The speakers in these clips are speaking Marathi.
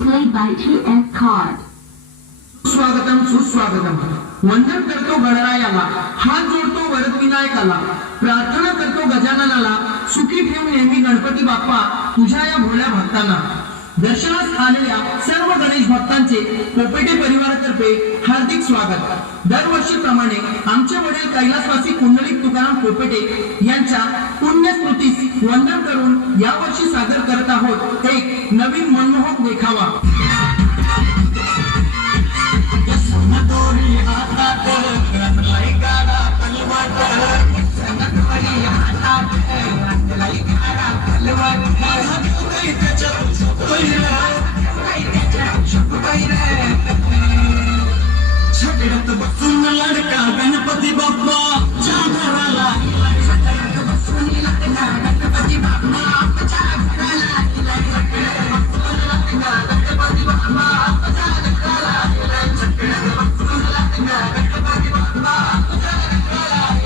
Played by TS Card. स्वागतम सुस्वागतम. वंदन करतो गणरायाला, हात जोडतो वरदविनायकाला, प्रार्थना करतो गजाननाला, सुखी ठेव नेहमी गणपती बाप्पा तुझ्या या भोळ्या भक्तांना. दर्शनास आलेल्या सर्व गणेश भक्तांचे कोपेटे परिवारातर्फे हार्दिक स्वागत. दरवर्षीप्रमाणे आमचे वडील कैलासवासी पुंडलिक तुकाराम कोपेटे यांच्या पुण्यस्मृतीस वंदन करून यावर्षी सादर करत आहोत एक नवीन मनमोहक देखावा. छकड्यात बसून लडका गणपती बाप्पा च्या घराला, छकड्यात बसून लडका गणपती बाप्पा च्या घराला, छकड्यात बसून लडका गणपती बाप्पा च्या घराला,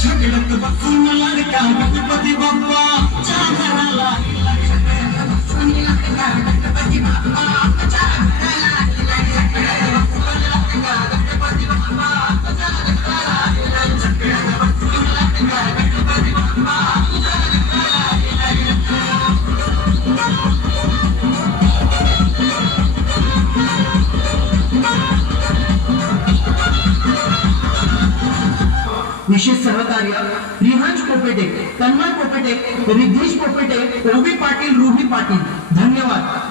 छकड्यात बसून लडका गणपती बाप्पा च्या घराला, छकड्यात बसून लडका गणपती बाप्पा च्या घराला, छकड्यात बसून लडका गणपती बाप्पा च्या विशेष सहकार्य रिहांश कोपेटे, तन्मय कोपेटे, रिद्धेश कोपेटे, ओबी पाटील, रुही पाटील. धन्यवाद.